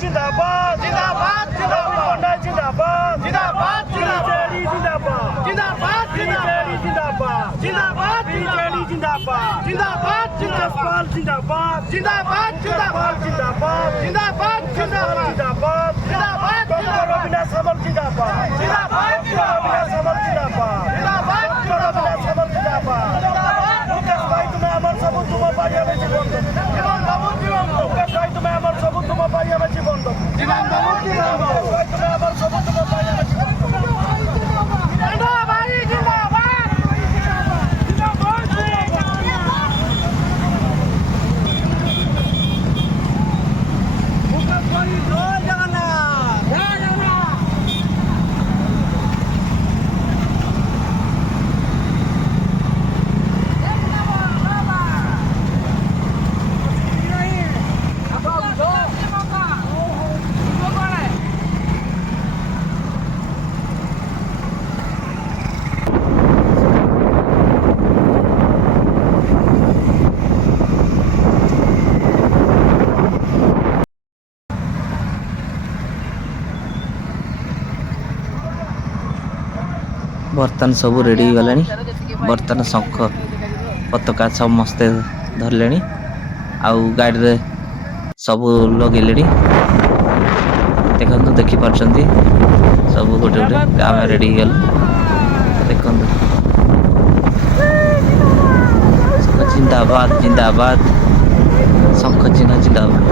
जिंदाबाद जिंदाबाद जिंदाबाद जिंदाबाद जिंदाबाद जिंदाबाद जिंदाबाद जिंदाबाद जिंदाबाद बीजेडी जिंदाबाद जिंदाबाद जिंदाबाद जिंदाबाद जिंदाबाद जिंदाबाद जिंदाबाद जिंदाबाद जिंदाबाद जिंदाबाद रविना सबल जिंदाबाद जिंदाबाद रविना सबल जिंदाबाद जिंदाबाद रविना सबल जिंदाबाद मुकेश भाई तुम्हें अमर सबूत तुम पाइया में जीवन दो जीवन बाबू जीवन दो मुकेश भाई तुम्हें अमर सबूत तुम पाइया में जीवन दो जीवन बाबू जीवन दो तुम्हें अमर सबूत तुम पाइया में जीवन दो जिंदाबाद जिंदाबाद जिंदाबाद मुकेश भाई जय जगन्नाथ जय जगन्नाथ बर्तन सब रेडी गला बर्तन शंख पताका समस्ते धरले आउ गाड़ी रे सब लगे देखो देखिपार सब गोटे गोटे आम रेडी गल देखो जिंदाबाद जिंदाबाद शंख चिन्ह जिंदाबाद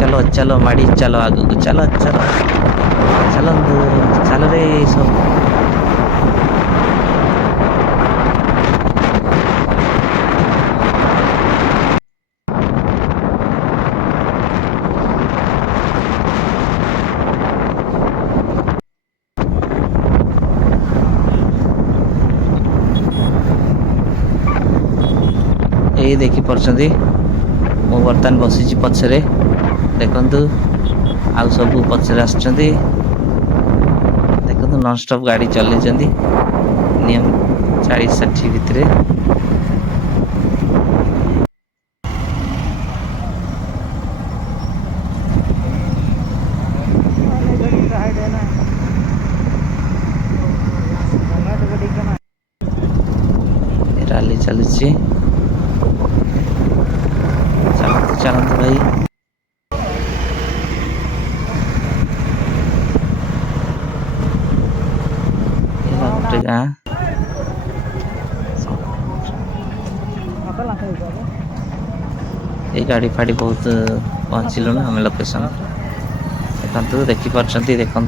चलो चलो माड़ी चलो आगू चलो चलो चलो चलो रे सब ये देखी पार्टी मु बर्तमान बसी पछरे देखु आउ सब पछरे आसुँच देखो नॉन स्टॉप गाड़ी चल नियम 40-60 भितर रैली चलुची चलते चलते भाई ये गाड़ी फाड़ी बहुत पहुँचल आम लोकेशन देखु देखिपार देखु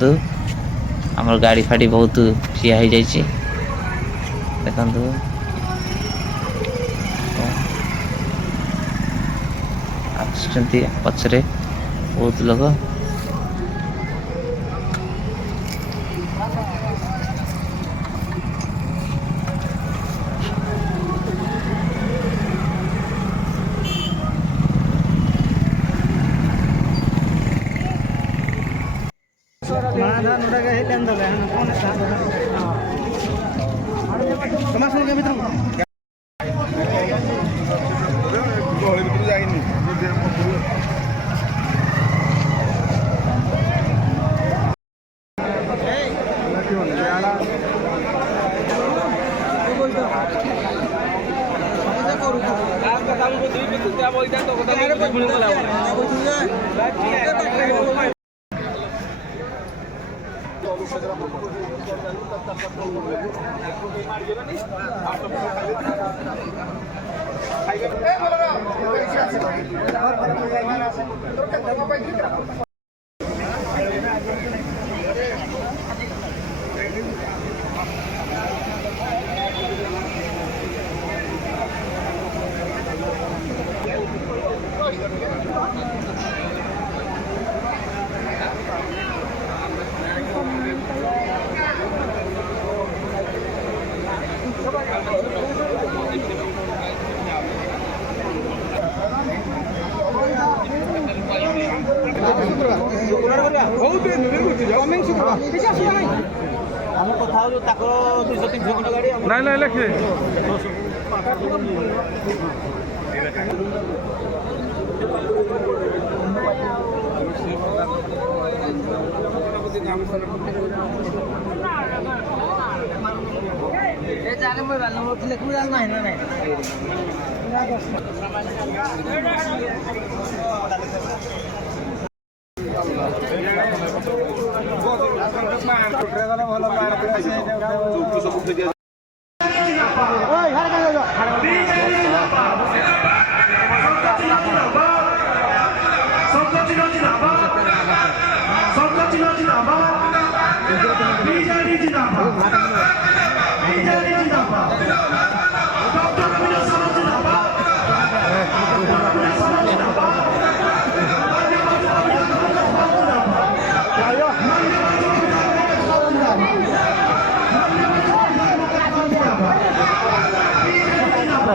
आम गाड़ी फाड़ी बहुत ठिया हो जाइए देखु पछरे बहुत लोग नहीं नहीं लिखे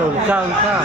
उल्का उल्का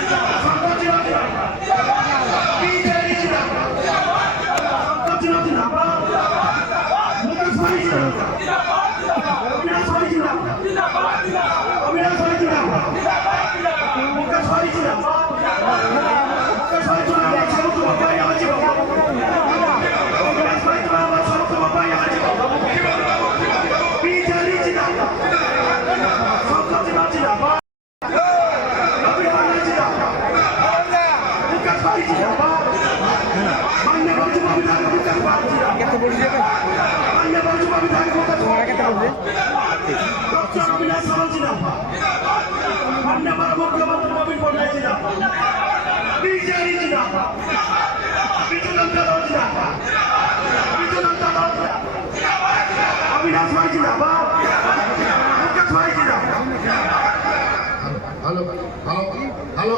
हेलो हेलो हेलो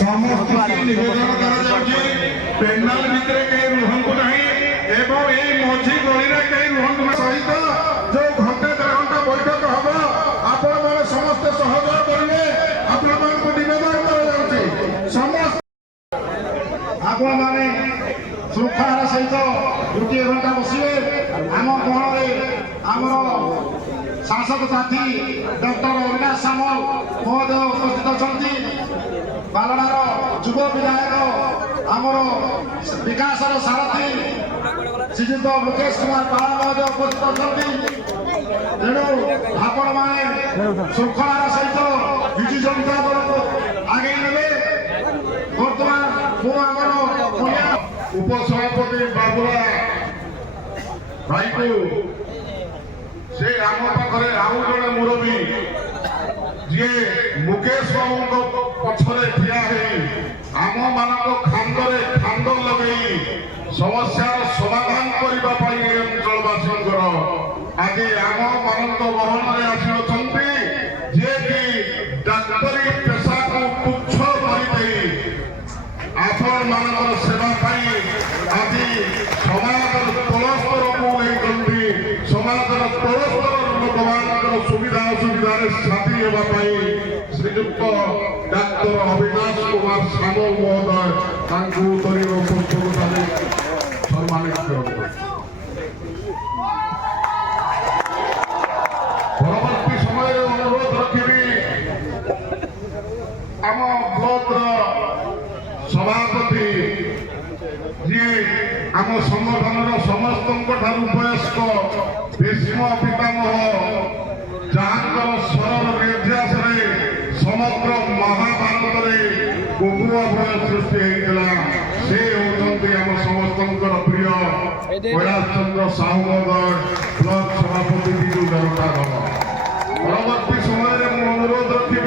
समस्त निवेदन पेंडाल भितर कहीं रुहतु ना एवं ये मझी गली कहीं रुहतु सहित जो घंटे 1.5 घंटा बैठक हम आपण मैंने समस्ते सहयोग करेंगे आपण मानक निवेदन कर समस्त आपण मैंने श्रृंखलार सहित 2 घंटा बसवे आम गहण आमर सांसद साथी डॉक्टर अविनाश सामल महोदय उपस्थित अच्छा बालनार युव विधायक आमर विकास सारथी श्रीजुत मुकेश कुमार पाल महोदय उपस्थित अच्छा तेणु आपण मैंने श्रृंखलार सहित विजु जनता दल को आगे ने बर्तमान उपसभापति बाबुला भाई को से आम पाखे आउ जड़े मुरबी जी मुकेश बाबू पछरे ठिया आम मान खांदे खांद लगे समस्यार समाधान करने अंचलवासी आज आम मान बहन में आसी जे कि डाक्तरी पेशा को तुच्छ कर आपण मान सेवा आज समाज तलस्तर को नहीं समाजर तलस्तर लोक सुविधा असुविधार साथी होगापी श्रीजुक्त डाक्तर अविनाश कुमार सामल महोदय दलीय पुष्पगुच्छा सम्मानित करते परवर्ती समय अनुरोध रखी आम ब्लॉक सभापति जी आम संगठन समस्त वयस्क भीष्म पितामह जहाँ सरल निर्यास समग्र महाभारत कुकुर भय सृष्टि होता से होती आम समस्त प्रिय कैलाश चंद्र साहू महोदय ब्लॉक सभापति विजु जनता दल परवर्ती समय अनुरोध रखी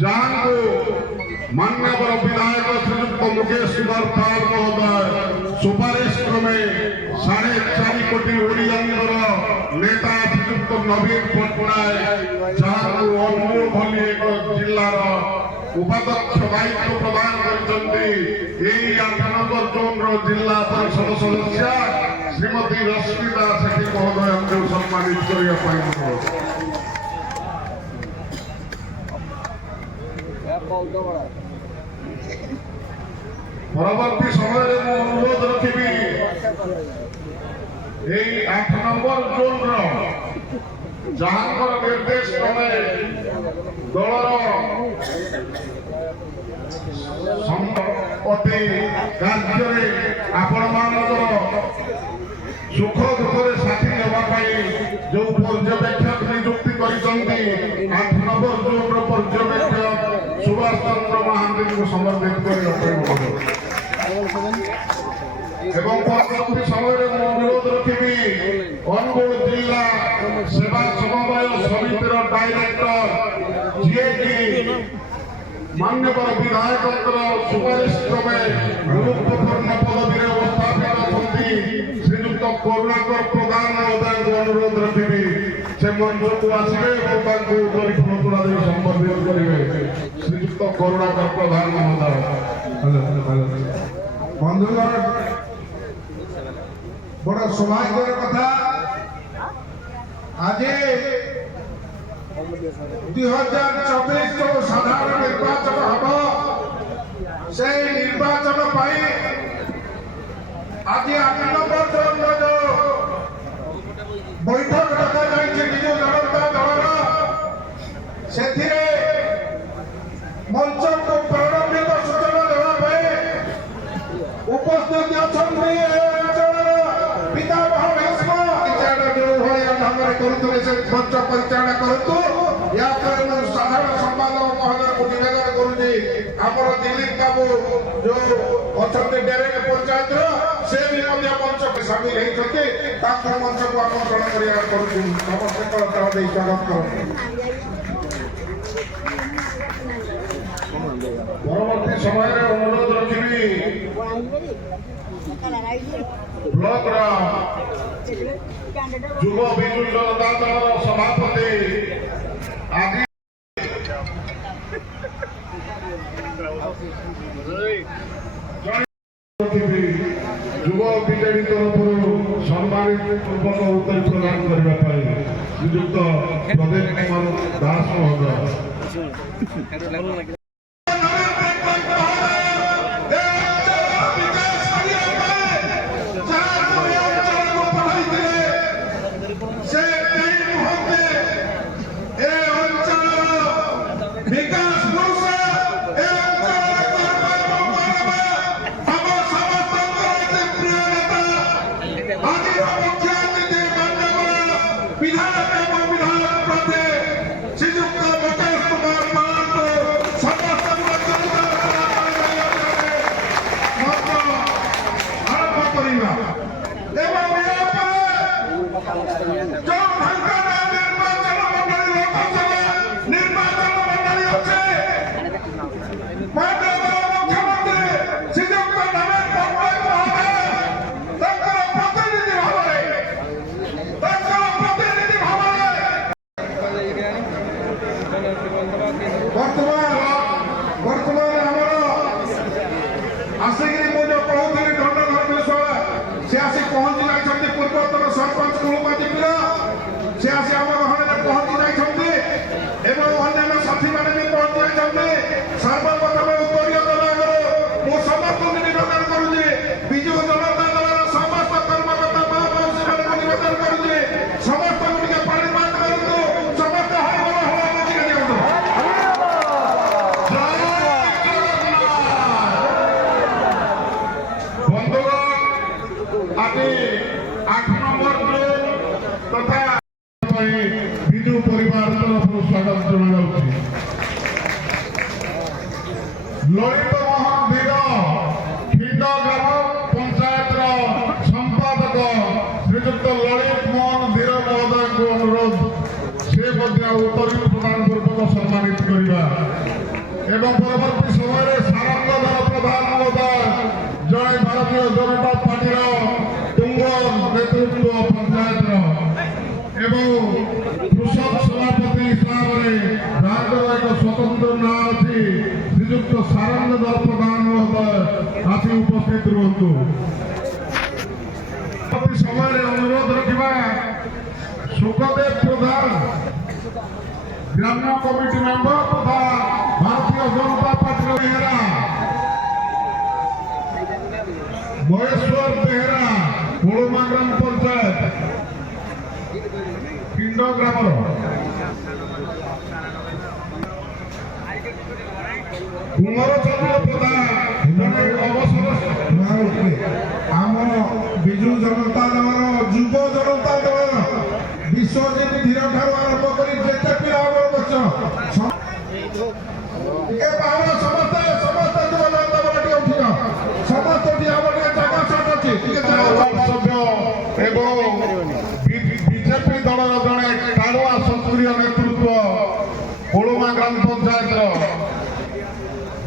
जहाँ को मान्यवर विधायक श्रीयुक्त मुकेश कुमार पाल महोदय सुपारिश क्रमे 4.5 कोटी ओडियांगर नेता श्रीयुक्त नवीन पट्टनायक जहाँ अनुमोल भली एक जिलार उपाध्यक्ष दायित्व प्रदान कर जोन जिला परिषद सदस्य श्रीमती रश्मिता सेठी महोदय को सम्मानित करने परवर्ती समय अनुरोध रखी 8 नंबर जोन जहाँ निर्देश क्रमे दलर ଅତି କାର୍ଯ୍ୟରେ ଆପଣମାନଙ୍କର ସୁଖ ଦୁଃଖରେ ସାଥୀ ନେବା ପାଇଁ ଯେଉଁ ପର୍ଯ୍ୟବେକ୍ଷକ ନିଯୁକ୍ତି କରିଛନ୍ତି 8 ନମ୍ବର ଜୋନ୍ର ପର୍ଯ୍ୟବେକ୍ଷକ ସୁଭାଷ ଚନ୍ଦ୍ର ମହାନ୍ତିଙ୍କୁ ସମର୍ପିତ କରି ଏବଂ ପରବର୍ତ୍ତୀ ସମୟରେ ମୁଁ ଅନୁରୋଧ ରଖିବି ଅନୁଗୁଳ ଜିଲ୍ଲା ସେବା ସମବାୟ ସମିତିର ଡାଇରେକ୍ଟର ଯିଏକି ମାନ୍ୟବର ବିଧାୟକଙ୍କର ସୁପାରିଶ କ୍ରମେ ଗୁରୁତ୍ୱପୂର୍ଣ୍ଣ ପଦବୀରେ ଅବସ୍ଥାପିତ ଅଛନ୍ତି ଶ୍ରୀଯୁକ୍ତ କରୁଣାକର ପ୍ରଧାନ ମହୋଦୟଙ୍କୁ ଅନୁରୋଧ ରଖିବି ସେ ମଞ୍ଚକୁ ଆସିବେ ଏବଂ ତାଙ୍କୁ ପରିପୂର୍ଣ୍ଣ ତୁଳା ଦେଇ ସମ୍ବୋଧିତ କରିବେ ଶ୍ରୀଯୁକ୍ତ କରୁଣାକର ପ୍ରଧାନ ମହୋଦୟ। ବନ୍ଧୁଗଣ ବଡ଼ ସୌଭାଗ୍ୟର କଥା ଆଜି 2024 जो साधारण निर्वाचन हम से निर्वाचन पाई आज 8 नंबर जोन जो बैठक डका जाइए विजु जनता दल से मंच को प्रारंभिक सूचना देवाई उपस्थित अच्छा पितामह भीष्म जो भाई ढंग करुले से मंच परिचालना करूँ या साधारण संपादक महोदय को निवेदन करुँगी आमर दिलीप बाबू जो अच्छा डेरेक पंचायत से भी मंच में सामिल होती मंच को आमंत्रण करुँ समस्त स्वागत कर ପରବର୍ତ୍ତୀ ସମୟରେ ଅନୁରୋଧ ରଖିବି ବ୍ଲକର ଯୁବ ବିଜୁ ଜନତା ଦଳର ସଭାପତି ଆଦି ଯୁବ ବିଜେଡି ତରଫରୁ ସମ୍ମାନିତ ପୂର୍ବକ ଉତ୍ତର ପ୍ରଦାନ କରିବା ପାଇଁ ଶ୍ରୀଯୁକ୍ତ ପ୍ରଦୀପ କୁମାର ଦାସ ମହୋଦୟ। पूर्वतन सरपंच कुलपति से आसी आम घर पहुंची जाती अन्य साथी मैंने भी पहुंची जाती सर्वप्रथम उत्तरीय दल मु समस्त निवेदन करुँगी विजु जनता दल समस्त कर्मकर्ता महापुरुष को निवेदन करुँगी समस्त गुड़िया पाणीपात करूँ समस्त बंधुगण आदि 8 नंबर तथा विजु परिवार तरफ स्वागत जनाऊँ। ललित मोहन धीर खिंड ग्राम पंचायत संपादक श्रीजुक्त ललित मोहन धीर महोदय को अनुरोध से उत्तरी प्रदान पूर्वक सम्मानित करने एवं परवर्ती समय सारंग दल प्रधान महोदय जय भारतीय जनता पार्टी तुंग नेतृत्व पंचायत एवं कृषक सभापति हिसाब से एक स्वतंत्र ना अच्छी श्रीजुक्त सारंग दल प्रधान महोदय आसी उपस्थित रुहतु। समय अनुरोध रखा सुखदेव प्रधान ग्राम्य कमिटी मेंबर तथा भारतीय जनता पार्टी बेहरा महेश्वर बेहरा कोड़मा ग्राम पंचायत खिंड ग्राम कुमार चंद्र ବିଶ୍ୱଜିତ ଧୀର ଠାରୁ ଆରମ୍ଭ କରି ଯେତେ ପିଲା ଆମର ବସ ଟିକେ ବାହାର ସମସ୍ତେ ସମସ୍ତେ ଯୁବଜନତା ମାନେ ଟିକେ ଉଠିଲ ସମସ୍ତେ ଟିକେ ଆମର ଟିକେ ଜାଗା ସଟ ଅଛି ଟିକେ ସଭ୍ୟ ଏବଂ ବିଜେପି ଦଳର ଜଣେ ଟାଣୁଆ ସକ୍ରିୟ ନେତୃତ୍ୱ କୋଳୁମା ଗ୍ରାମ ପଞ୍ଚାୟତର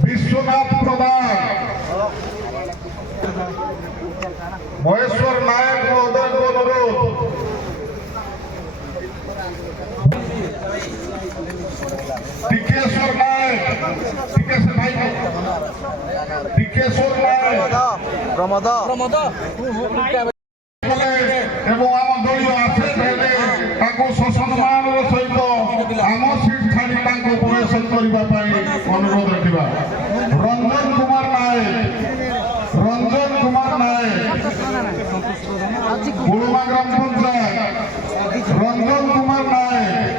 ବିଶ୍ୱନାଥ ପ୍ରଧାନ ମହେଶ୍ୱର ନାୟକ ମହୋଦୟଙ୍କ ଅନୁରୋଧ टिकेश्वर नायक टिकेश्वर भाई टिकेश्वर नायक प्रमोद এবং আমার দলীয় আছে তাহলে তাকে সসম্মানর সহিত আম সিট ছাড়ি তাকে প্রবেশ করা অনুরোধ রাখা রঞ্জন কুমার নায়ক গুড়ুমা গ্রাম পঞ্চায়েত রঞ্জন কুমার নায়ক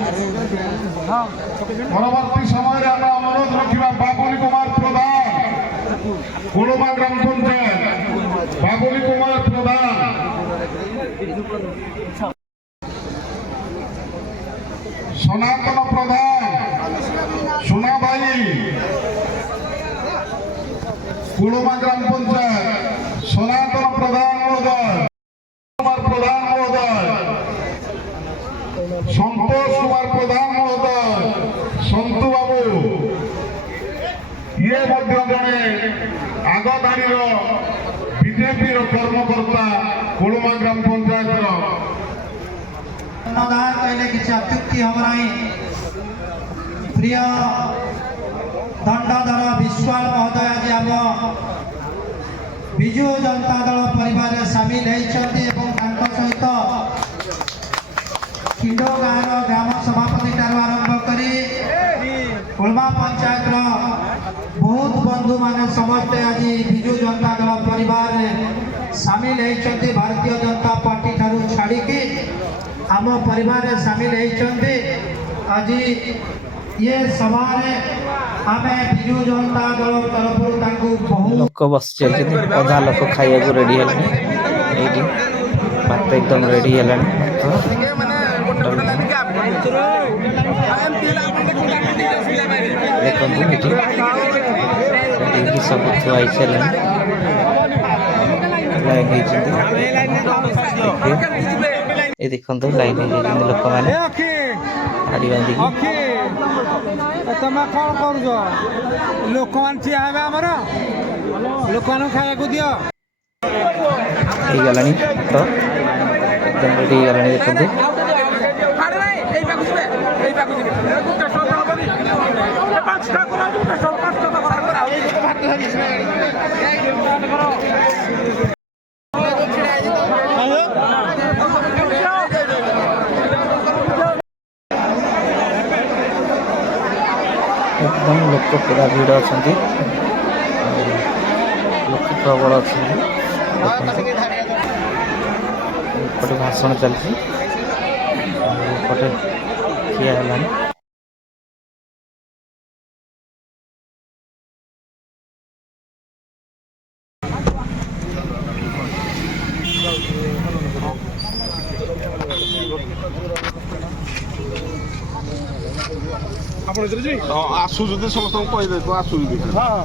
পরবর্তী সময়ে আমরা অনুরোধ রাখা বাবুলি কুমার প্রধান গুড়ুমা গ্রাম পঞ্চায়েত বাবুলি কুমার প্রধান সনাতন প্রধান সোনাবাই গুড়ুমা গ্রাম পঞ্চায়েত সনাতন প্রধান মহোদয় কুমার প্রধান মহোদয় সন্তোষ কুমার প্রধান মহোদয় সন্তু বাবু ইয়ে মধ্য জনে আগ ধাড়ির বিজেপির কর্মকর্তা কোলমা গ্রাম পঞ্চায়েতর अनुदान कहले किसी अत्युक्ति हम नहीं प्रिय दंडधर विश्वाल महोदय आज आम विजु जनता दल परिवार सामिल होती सहित खिंड गाँव ग्राम सभापति आरंभ कर कोलमा पंचायत बहुत बंधु मान समस्ते आज विजु जनता दल परिवार सामिल होती भारतीय जनता पार्टी ठारू छाड़ी आम परिवार सामिल होती आज ये सभा आम विजु जनता दल तरफ बहुत लोक बस अधा लोक खाइबा रेडी है भात एकदम रेडी है देखो सब थुआई सारे ये देखो लाइन लोक मैंने गाड़ी बांधिक तुम कौन कर लोक ठिया हे आमर लोक खाया दियो गलानी तो एकदम रेडी गलानी देखते एकदम लोक पूरा भीड़ अच्छा लोक प्रबल अच्छा भाषण चलती खिया है आसु जदि समस्त कहीदे तो आसु हाँ